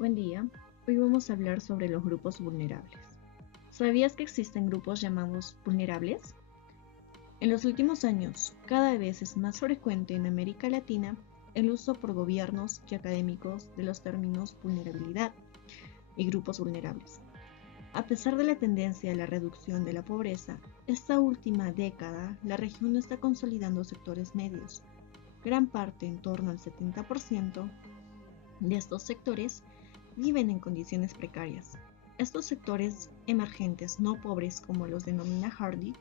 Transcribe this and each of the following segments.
Buen día, hoy vamos a hablar sobre los grupos vulnerables. ¿Sabías que existen grupos llamados vulnerables? En los últimos años, cada vez es más frecuente en América Latina el uso por gobiernos y académicos de los términos vulnerabilidad y grupos vulnerables. A pesar de la tendencia a la reducción de la pobreza, esta última década la región está consolidando sectores medios. Gran parte, en torno al 70%, de estos sectores viven en condiciones precarias. Estos sectores emergentes no pobres, como los denomina Hardy,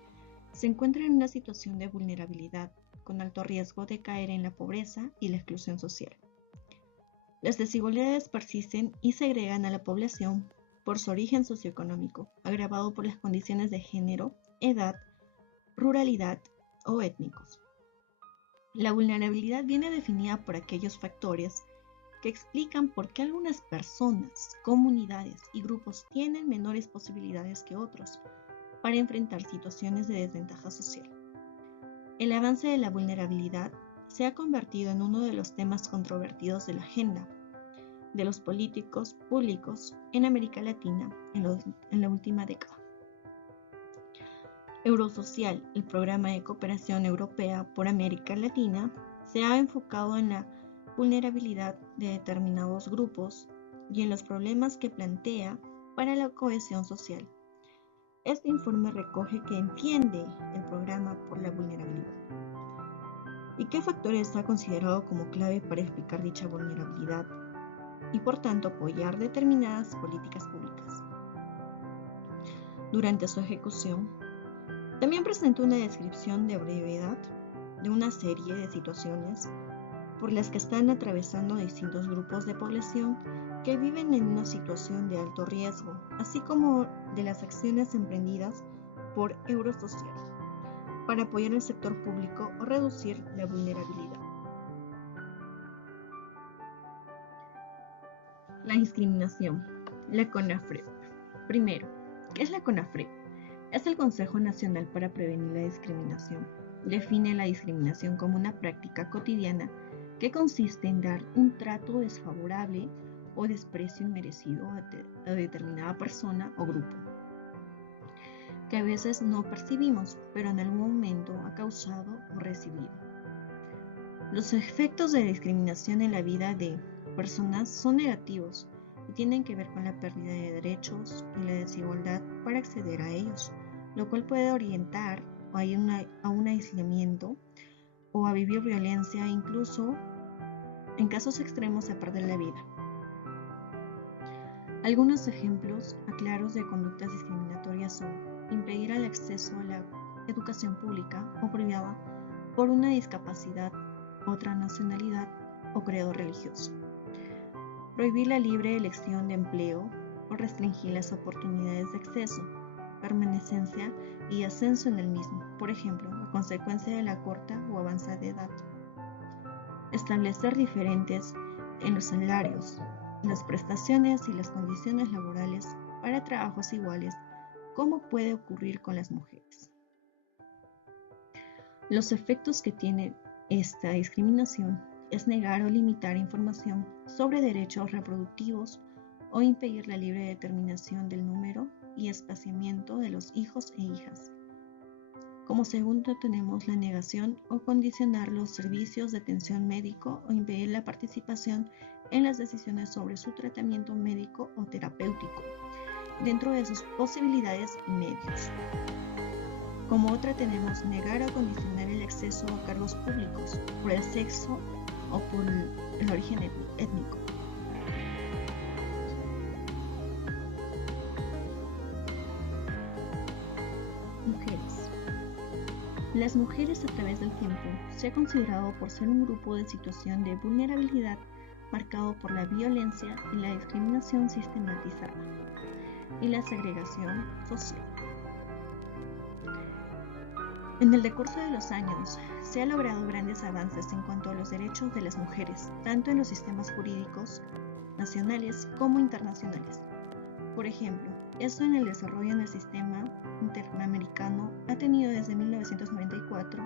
se encuentran en una situación de vulnerabilidad, con alto riesgo de caer en la pobreza y la exclusión social. Las desigualdades persisten y segregan a la población por su origen socioeconómico, agravado por las condiciones de género, edad, ruralidad o étnicos. La vulnerabilidad viene definida por aquellos factores que explican por qué algunas personas, comunidades y grupos tienen menores posibilidades que otros para enfrentar situaciones de desventaja social. El avance de la vulnerabilidad se ha convertido en uno de los temas controvertidos de la agenda de los políticos públicos en América Latina en la última década. Eurosocial, el programa de cooperación europea por América Latina, se ha enfocado en la vulnerabilidad de determinados grupos y en los problemas que plantea para la cohesión social. Este informe recoge que entiende el programa por la vulnerabilidad y qué factores ha considerado como clave para explicar dicha vulnerabilidad y por tanto apoyar determinadas políticas públicas. Durante su ejecución, también presentó una descripción de brevedad de una serie de situaciones por las que están atravesando distintos grupos de población que viven en una situación de alto riesgo, así como de las acciones emprendidas por Eurosocial para apoyar el sector público o reducir la vulnerabilidad. La discriminación. La CONAFREP. Primero, ¿qué es la CONAFREP? Es el Consejo Nacional para Prevenir la Discriminación. Define la discriminación como una práctica cotidiana que consiste en dar un trato desfavorable o desprecio inmerecido a determinada persona o grupo, que a veces no percibimos, pero en algún momento ha causado o recibido. Los efectos de la discriminación en la vida de personas son negativos y tienen que ver con la pérdida de derechos y la desigualdad para acceder a ellos, lo cual puede orientar a un aislamiento o a vivir violencia, incluso en casos extremos a perder la vida. Algunos ejemplos claros de conductas discriminatorias son impedir el acceso a la educación pública o privada por una discapacidad, otra nacionalidad o credo religioso, prohibir la libre elección de empleo o restringir las oportunidades de acceso, permanencia y ascenso en el mismo, por ejemplo, a consecuencia de la corta o avanzada edad. Establecer diferentes en los salarios, las prestaciones y las condiciones laborales para trabajos iguales, como puede ocurrir con las mujeres. Los efectos que tiene esta discriminación es negar o limitar información sobre derechos reproductivos o impedir la libre determinación del número y espaciamiento de los hijos e hijas. Como segundo tenemos la negación o condicionar los servicios de atención médico o impedir la participación en las decisiones sobre su tratamiento médico o terapéutico, dentro de sus posibilidades y medios. Como otra tenemos negar o condicionar el acceso a cargos públicos por el sexo o por el origen étnico. Mujeres. Las mujeres a través del tiempo se ha considerado por ser un grupo de situación de vulnerabilidad marcado por la violencia y la discriminación sistematizada y la segregación social. En el decurso de los años, se han logrado grandes avances en cuanto a los derechos de las mujeres, tanto en los sistemas jurídicos nacionales como internacionales. Por ejemplo, esto en el desarrollo en el sistema interamericano ha tenido desde 1994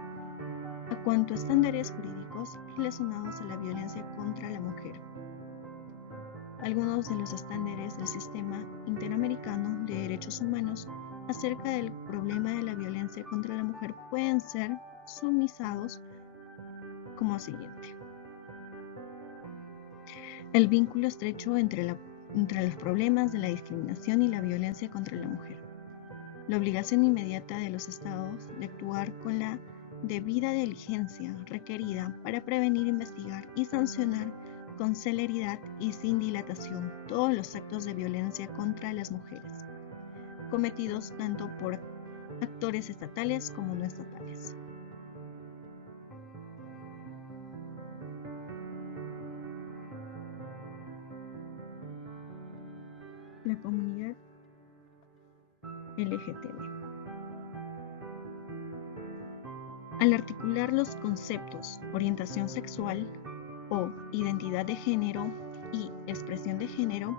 a cuanto estándares jurídicos relacionados a la violencia contra la mujer. algunos de los estándares del Sistema Interamericano de Derechos Humanos acerca del problema de la violencia contra la mujer pueden ser sumisados como siguiente. El vínculo estrecho entre los problemas de la discriminación y la violencia contra la mujer. La obligación inmediata de los estados de actuar con la debida diligencia requerida para prevenir, investigar y sancionar con celeridad y sin dilatación todos los actos de violencia contra las mujeres, cometidos tanto por actores estatales como no estatales. La comunidad LGTB. Al articular los conceptos orientación sexual o identidad de género y expresión de género,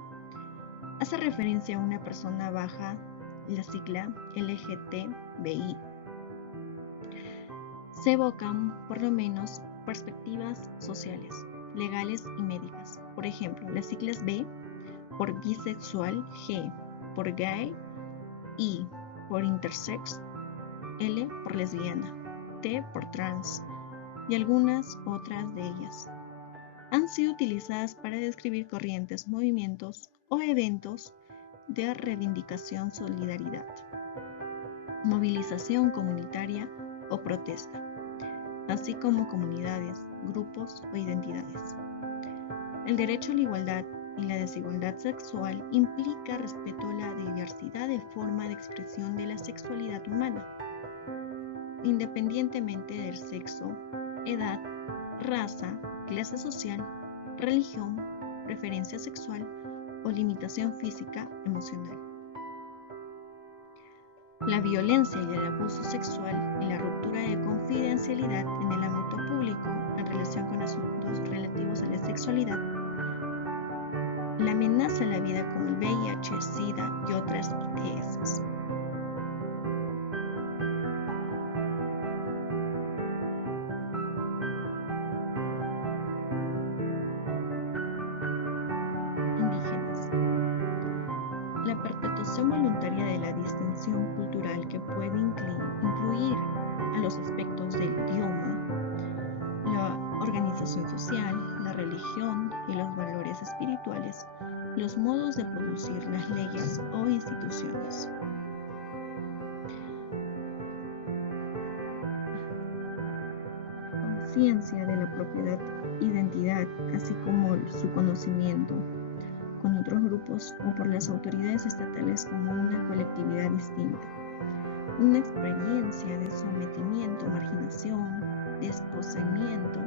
hace referencia a una persona baja la sigla LGTBI. Se evocan por lo menos perspectivas sociales, legales y médicas. Por ejemplo, las siglas B por bisexual, G por gay, I por intersex, L por lesbiana, T por trans y algunas otras de ellas han sido utilizadas para describir corrientes, movimientos o eventos de reivindicación, solidaridad, movilización comunitaria o protesta, así como comunidades, grupos o identidades. El derecho a la igualdad y la desigualdad sexual implica respeto a la diversidad de forma de expresión de la sexualidad humana, independientemente del sexo, edad, raza, clase social, religión, preferencia sexual o limitación física, emocional. La violencia y el abuso sexual y la ruptura de confidencialidad en el ámbito público en relación con asuntos relativos a la sexualidad, la amenaza a la vida como el VIH, SIDA y otras ITS. Indígenas. La perpetuación voluntaria de la distinción cultural que puede incluir a los aspectos del idioma, la organización social, la religión y los valores espirituales, los modos de producir las leyes o instituciones. Conciencia de la propiedad, identidad, así como su conocimiento con otros grupos o por las autoridades estatales como una colectividad distinta. Una experiencia de sometimiento, marginación, desposeimiento,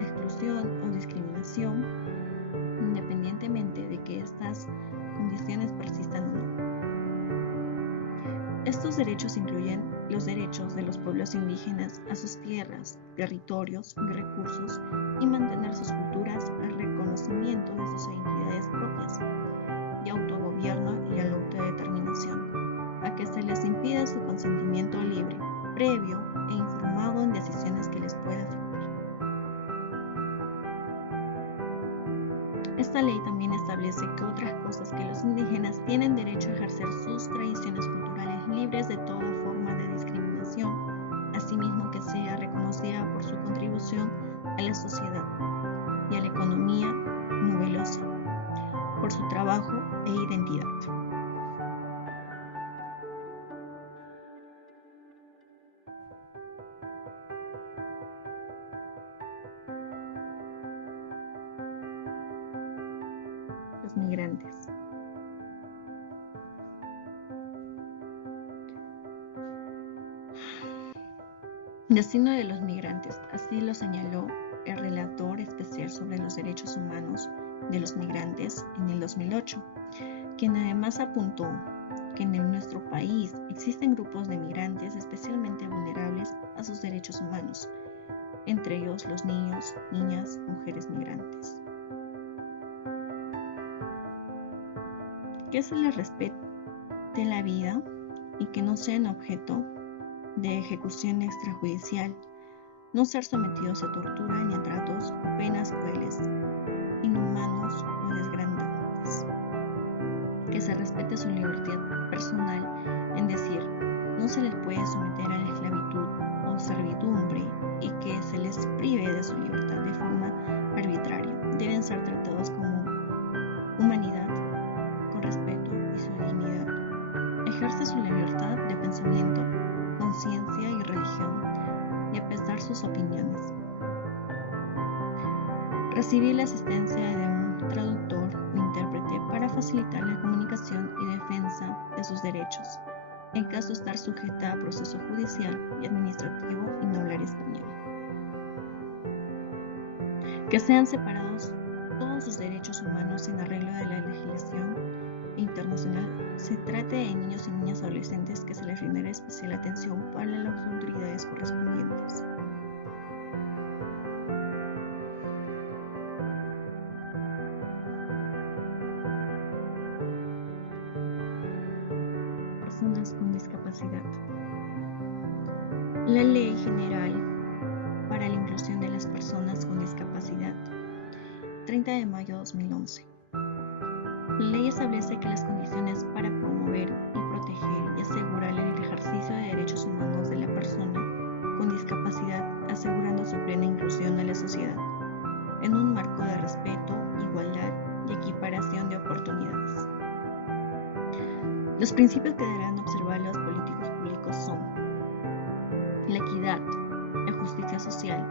exclusión o discriminación, independientemente de que estas condiciones persistan o no. Estos derechos incluyen los derechos de los pueblos indígenas a sus tierras, territorios y recursos y mantener sus culturas, el reconocimiento de sus identidades propias y autogobierno y a la autodeterminación, a que se les impida su consentimiento libre, previo e informado en decisiones que les pueda afectar. Esta ley también establece que otras cosas que los indígenas tienen derecho a ejercer sus tradiciones culturales libres de toda forma de discriminación, asimismo que sea reconocida por su contribución a la sociedad y a la economía novedosa, por su trabajo e identidad. Los migrantes. Destino de los migrantes, así lo señaló el relator especial sobre los derechos humanos de los migrantes en el 2008, quien además apuntó que en nuestro país existen grupos de migrantes especialmente vulnerables a sus derechos humanos, entre ellos los niños, niñas, mujeres migrantes. Que se les respete la vida y que no sean objeto de ejecución extrajudicial, no ser sometidos a tortura ni a tratos o penas crueles, inhumanos o que se respete su libertad personal, en decir, no se les puede someter a la esclavitud o servidumbre y que se les prive de su libertad de forma arbitraria. Deben ser tratados como humanidad, con respeto y su dignidad. Ejerce su libertad de pensamiento, conciencia y religión, y a pesar sus opiniones. Recibir la asistencia de un traductor o intérprete para facilitar la comunicación y defensa de sus derechos, en caso de estar sujeta a proceso judicial y administrativo y no hablar español. Que sean separados todos sus derechos humanos en arreglo de la legislación internacional. Se trate de niños y niñas adolescentes, que se les brindará especial atención para las autoridades correspondientes. Personas con discapacidad. La Ley General para la Inclusión de las Personas con Discapacidad, 30 de mayo de 2011. La ley establece que las condiciones para promover y proteger y asegurar el ejercicio de derechos humanos de la persona con discapacidad, asegurando su plena inclusión en la sociedad, en un marco de respeto, igualdad y equiparación de oportunidades. Los principios que deberán observar los políticos públicos son la equidad, la justicia social,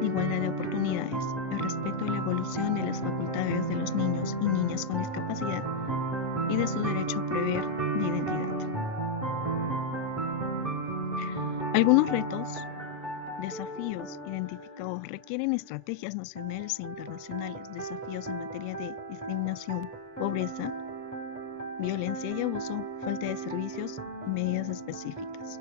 la igualdad de oportunidades, el respeto y la evolución de las facultades de los niños y niñas con discapacidad y de su derecho a prever de identidad. Algunos retos, desafíos identificados requieren estrategias nacionales e internacionales, desafíos en materia de discriminación, pobreza, violencia y abuso, falta de servicios y medidas específicas.